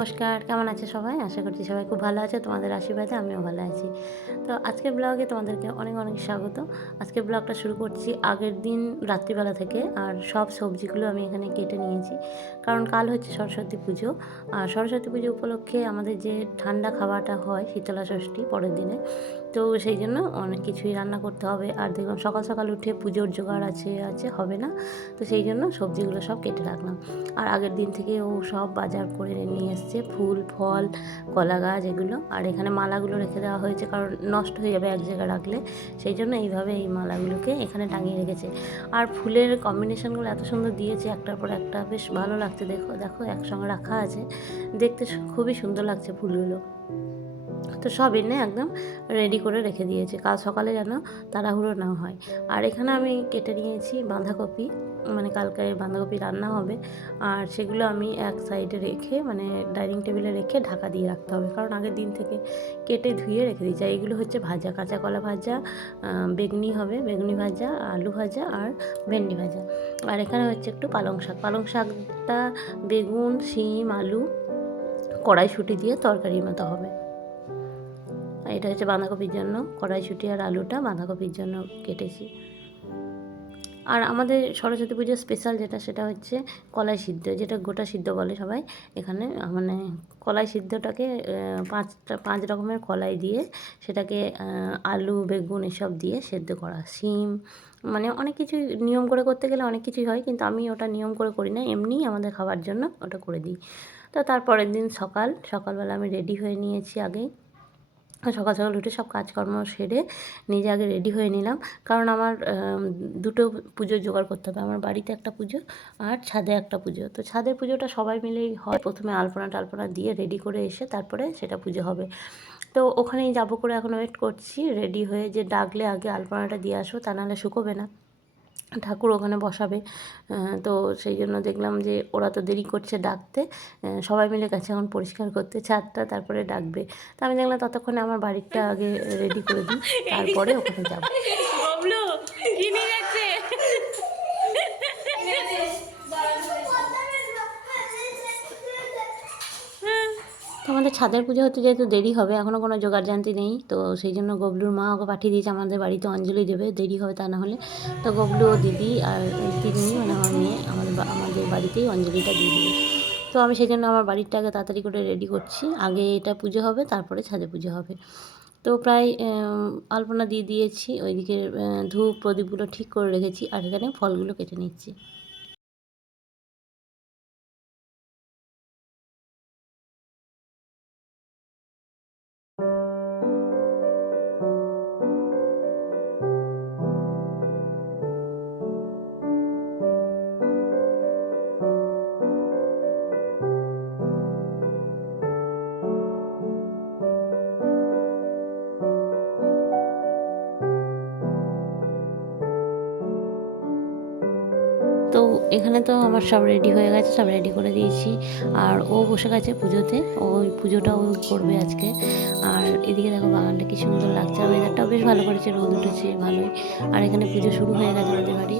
নমস্কার, কেমন আছে সবাই? আশা করছি সবাই খুব ভালো আছে। তোমাদের আশীর্বাদে আমিও ভালো আছি। তো আজকের ব্লগে তোমাদেরকে অনেক, অনেক স্বাগত। আজকের ব্লগটা শুরু করছি আগের দিন রাত্রিবেলা থেকে। আর সব সবজিগুলো আমি এখানে কেটে নিয়েছি। কারণ কাল হচ্ছে সরস্বতী পুজো। আর সরস্বতী পুজো উপলক্ষে আমাদের যে ঠান্ডা খাওয়াটা হয় শীতলা ষষ্ঠী পরের দিনে। তো সেই জন্য অনেক কিছুই রান্না করতে হবে। আর দেখলাম সকাল সকাল উঠে পুজোর জোগাড় আছে হবে না। তো সেই জন্য সবজিগুলো সব কেটে রাখলাম। আর আগের দিন থেকে ও সব বাজার করে নিয়ে এসছে, ফুল ফল কলা গাছ এগুলো। আর এখানে মালাগুলো রেখে দেওয়া হয়েছে, কারণ নষ্ট হয়ে যাবে এক জায়গায় রাখলে। সেই জন্য এইভাবে এই মালাগুলোকে এখানে টাঙিয়ে রেখেছে। আর ফুলের কম্বিনেশনগুলো এত সুন্দর দিয়েছে, একটার পর একটা বেশ ভালো লাগছে। দেখো দেখো একসঙ্গে রাখা আছে, দেখতে খুবই সুন্দর লাগছে ফুলগুলো। তো সব এনে একদম রেডি করে রেখে দিয়েছে, কাল সকালে যেন তাড়াহুড়ো না হয়। আর এখানে আমি কেটে নিয়েছি বাঁধাকপি, মানে কালকে বাঁধাকপি রান্না হবে। আর সেগুলো আমি এক সাইডে রেখে, মানে ডাইনিং টেবিলে রেখে ঢাকা দিয়ে রাখতে হবে, কারণ আগের দিন থেকে কেটে ধুয়ে রেখে দিয়েছি। এইগুলো হচ্ছে ভাজা, কাঁচা কলা ভাজা, বেগুনি হবে, বেগুনি ভাজা, আলু ভাজা আর ভেন্ডি ভাজা। আর এখানে হচ্ছে একটু পালং শাক। পালং শাকটা বেগুন, শিম, আলু, কড়াইশুঁটি দিয়ে তরকারির মতো হবে। এটা হচ্ছে বাঁধাকপির জন্য, কড়াইশুঁটি আর আলুটা বাঁধাকপির জন্য কেটেছি। আর আমাদের সরস্বতী পুজোর স্পেশাল যেটা, সেটা হচ্ছে কলাই সিদ্ধ, যেটা গোটা সিদ্ধ বলে সবাই এখানে। মানে কলাই সিদ্ধটাকে পাঁচ রকমের কলাই দিয়ে সেটাকে আলু বেগুন এসব দিয়ে সেদ্ধ করা, শিম, মানে অনেক কিছু নিয়ম করে করতে গেলে অনেক কিছুই হয়, কিন্তু আমি ওটা নিয়ম করে করি না, এমনিই আমাদের খাবার জন্য ওটা করে দিই। তো তারপরের দিন সকালবেলা আমি রেডি হয়ে নিয়েছি আগেই। সকাল সকাল উঠে সব কাজকর্ম সেরে নিজে আগে রেডি হয়ে নিলাম, কারণ আমার দুটো পুজোর জোগাড় করতে হবে। আমার বাড়িতে একটা পুজো আর ছাদে একটা পুজো। তো ছাদের পুজোটা সবাই মিলেই হয়। প্রথমে আলপনা টালপনা দিয়ে রেডি করে এসে তারপরে সেটা পুজো হবে। তো ওখানেই যাবো করে এখন ওয়েট করছি রেডি হয়ে, যে ডাকলে আগে আলপনাটা দিয়ে আসবো, তা নাহলে শুকোবে না। ঠাকুর ওখানে বসাবে। তো সেই জন্য দেখলাম যে ওরা তো দেরি করছে ডাকতে, সবাই মিলে গেছে এখন পরিষ্কার করতে ছাদটা, তারপরে ডাকবে। তো আমি দেখলাম ততক্ষণে আমার বাড়িটা আগে রেডি করে দিই, তারপরে ওখানে যাবো। তো আমাদের ছাদের পুজো হতে যেহেতু দেরি হবে, এখনও কোনো জোগাড়যন্ত্রী নেই, তো সেই জন্য গবলুর মা ওকে পাঠিয়ে দিয়েছে আমাদের বাড়িতে অঞ্জলি দেবে, দেরি হবে তা না হলে। তো গবলু ও দিদি আর তিন্নি, মানে আমার মেয়ে, আমাদের বাড়িতেই অঞ্জলিটা দিয়ে দেবে। তো আমি সেই জন্য আমার বাড়িটা আগে তাড়াতাড়ি করে রেডি করছি, আগে এটা পুজো হবে তারপরে ছাদে পুজো হবে। তো প্রায় আলপনা দিয়ে দিয়েছি, ওইদিকে ধূপ প্রদীপগুলো ঠিক করে রেখেছি, আর এখানে ফলগুলো কেটে নিচ্ছি। তো এখানে তো আমার সব রেডি হয়ে গেছে, সব রেডি করে দিয়েছি। আর ও বসে গেছে পুজোতে, ওই পুজোটা ও করবে আজকে। আর এদিকে দেখো বাগানটা কি সুন্দর লাগছে, আর ওয়েদারটাও বেশ ভালো করেছে, রোদ উঠেছে ভালোই। আর এখানে পুজো শুরু হয়ে গেছে আমাদের বাড়ি।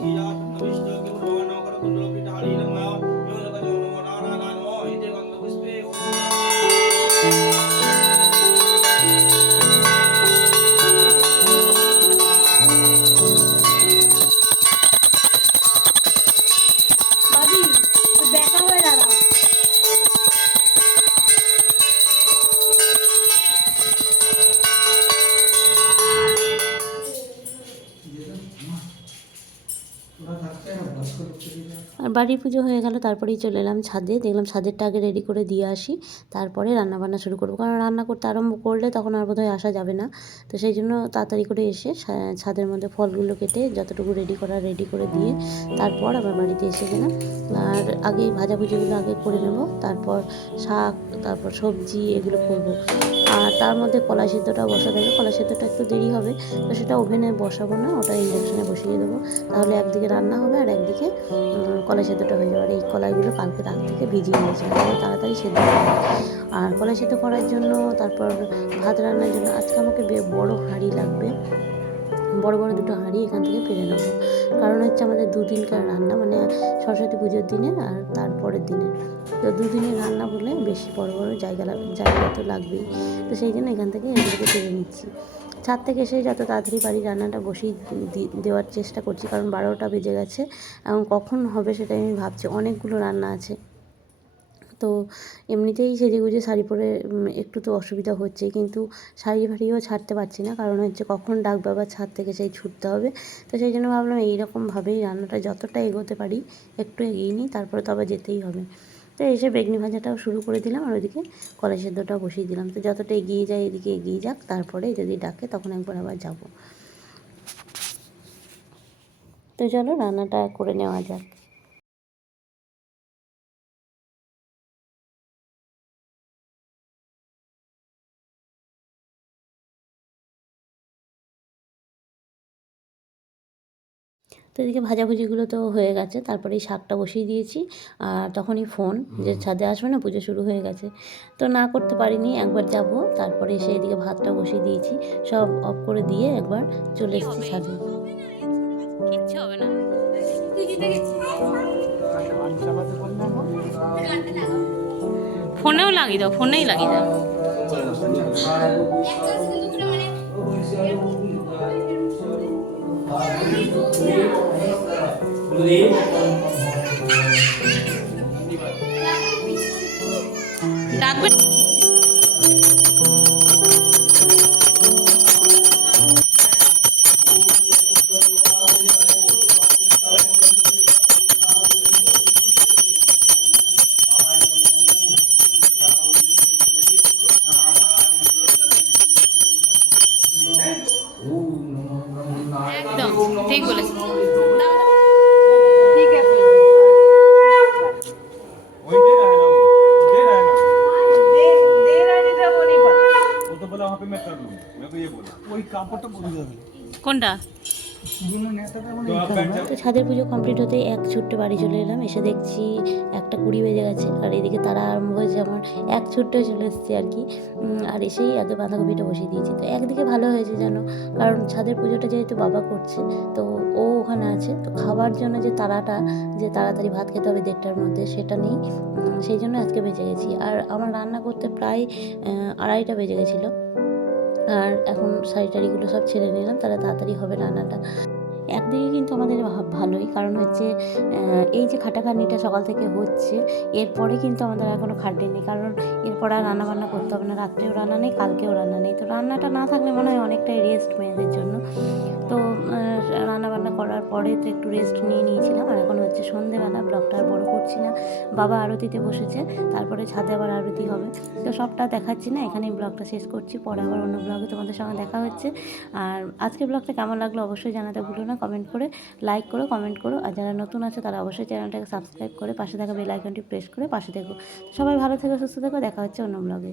আর বাড়ির পুজো হয়ে গেল, তারপরেই চলে এলাম ছাদে। দেখলাম ছাদেরটা আগে রেডি করে দিয়ে আসি, তারপরে রান্নাবান্না শুরু করবো, কারণ রান্না করতে আরম্ভ করলে তখন আর বোধহয় আসা যাবে না। তো সেই জন্য তাড়াতাড়ি করে এসে ছাদের মধ্যে ফলগুলো কেটে যতটুকু রেডি করে দিয়ে তারপর আবার বাড়িতে এসে গেলাম। আর আগে ভাজাভুজিগুলো আগে করে নেব, তারপর শাক, তারপর সবজি এগুলো করবো। আর তার মধ্যে কলাই সিদ্ধটাও বসাতে হবে। কলাই সিদ্ধটা একটু দেরি হবে, তো সেটা ওভেনে বসাবো না, ওটা ইন্ডাকশানে বসিয়ে দেবো। তাহলে একদিকে রান্না হবে আর একদিকে কলাই সেদ্ধটা হয়ে যাবে। আর এই কলাইগুলো কালকে রাত থেকে ভিজিয়ে নিয়েছিলাম, তাহলে তাড়াতাড়ি সেদ্ধ হয়ে যাবে। আর কলাই সেদ্ধ করার জন্য, তারপর ভাত রান্নার জন্য আজকে আমাকে বড় হাঁড়ি লাগবে। বড় বড় দুটো হাঁড়ি এখান থেকে পেরে নেবো। কারণ হচ্ছে আমাদের দুদিনকার রান্না, মানে সরস্বতী পুজোর দিনের আর তারপরের দিনের। তো দুদিনের রান্না বলে বেশি বড় বড় জায়গা তো লাগবেই। তো সেই জন্য এখান থেকে এগুলোকে পেরে নিচ্ছি। ছাদ থেকে এসে যত তাড়াতাড়ি পারি রান্নাটা বসিয়ে দেওয়ার চেষ্টা করছি, কারণ 12টা বেজে গেছে এবং কখন হবে সেটাই আমি ভাবছি। অনেকগুলো রান্না আছে। তো এমনিতেই সেজেগুজে শাড়ি পরে একটু তো অসুবিধা হচ্ছে, কিন্তু শাড়ি ফাড়িও ছাড়তে পারছি না, কারণ হচ্ছে কখন ডাকবে আবার ছাদ থেকে সেই ছুটতে হবে। তো সেই জন্য ভাবলাম এইরকমভাবেই রান্নাটা যতটা এগোতে পারি একটু এগিয়ে নিই, তারপরে তো আবার যেতেই হবে। তো এসে বেগনি ভাজাটাও শুরু করে দিলাম, আর ওইদিকে কলাই সেদ্ধটাও বসিয়ে দিলাম। তো যতটা এগিয়ে যায় এদিকে এগিয়ে যাক, তারপরে যদি ডাকে তখন একবার আবার যাব। তো চলো রান্নাটা করে নেওয়া যাক। তো এদিকে ভাজাভুজিগুলো তো হয়ে গেছে, তারপরে এই শাকটা বসিয়ে দিয়েছি। আর তখনই ফোন যে ছাদে আসবে না, পুজো শুরু হয়ে গেছে। তো না করতে পারিনি, একবার যাব, তারপরে এসে এদিকে ভাতটা বসিয়ে দিয়েছি। সব অফ করে দিয়ে একবার চলে এসেছি ছাদে। কিচ্ছু হবে না, ফোনেও লাগিয়ে দাও, ফোনেই লাগিয়ে দাও। ডাকবে। একদম ঠিক বলেছি। ঠিক আছে। কোনটা? তো ছাদের পুজো কমপ্লিট হতে এক ছুট্টে বাড়ি চলে এলাম। এসে দেখছি 1:20 বেজে গেছে, আর এদিকে তারা আরম্ভ হয়েছে আমার। এক ছুট্টে চলে এসেছি আর কি। আর এসেই আগে বাঁধাকপিটা বসিয়ে দিয়েছি। তো একদিকে ভালো হয়েছে জানো, কারণ ছাদের পুজোটা যেহেতু বাবা করছে, তো ও ওখানে আছে, তো খাবার জন্য যে তাড়াটা, যে তাড়াতাড়ি ভাত খেতে হবে 1:30টার মধ্যে, সেটা নেই। সেই জন্য আজকে বেঁচে গেছি। আর আমার রান্না করতে প্রায় 2:30টা বেজে গেছিলো। আর এখন শাড়ি টাড়িগুলো সব ছেড়ে নিলাম, তাহলে তাড়াতাড়ি হবে রান্নাটা। একদিকে কিন্তু আমাদের ভালোই, কারণ হচ্ছে এই যে খাটাখাটনিটা সকাল থেকে হচ্ছে, এরপরে কিন্তু আমাদের আর কোনো খাটনি নেই, কারণ এরপর আর রান্নাবান্না করতে হবে না। রাত্রেও রান্না নেই, কালকেও রান্না নেই। তো রান্নাটা না থাকলে মনে হয় অনেকটাই রেস্ট মেয়েদের জন্য। তো রান্নাবান্না করার পরে তো একটু রেস্ট নিয়েছিলাম। আর এখন হচ্ছে সন্ধেবেলা, ব্লগটা আর বড় করছি না। বাবা আরতিতে বসেছে, তারপরে ছাদে আবার আরতি হবে। তো সবটা দেখাচ্ছি না, এখানেই ব্লগটা শেষ করছি। পরে আবার অন্য ব্লগে তোমাদের সঙ্গে দেখা হচ্ছে। আর আজকের ব্লগটা কেমন লাগলো অবশ্যই জানাতে ভুলো না। কমেন্ট করে, লাইক করো, কমেন্ট করো। আর যারা নতুন আছে তারা অবশ্যই চ্যানেলটাকে সাবস্ক্রাইব করে পাশে থাকা বেল আইকনটি প্রেস করে পাশে থেকো। সবাই ভালো থেকো, সুস্থ থেকো, দেখা হচ্ছে অন্য ব্লগে।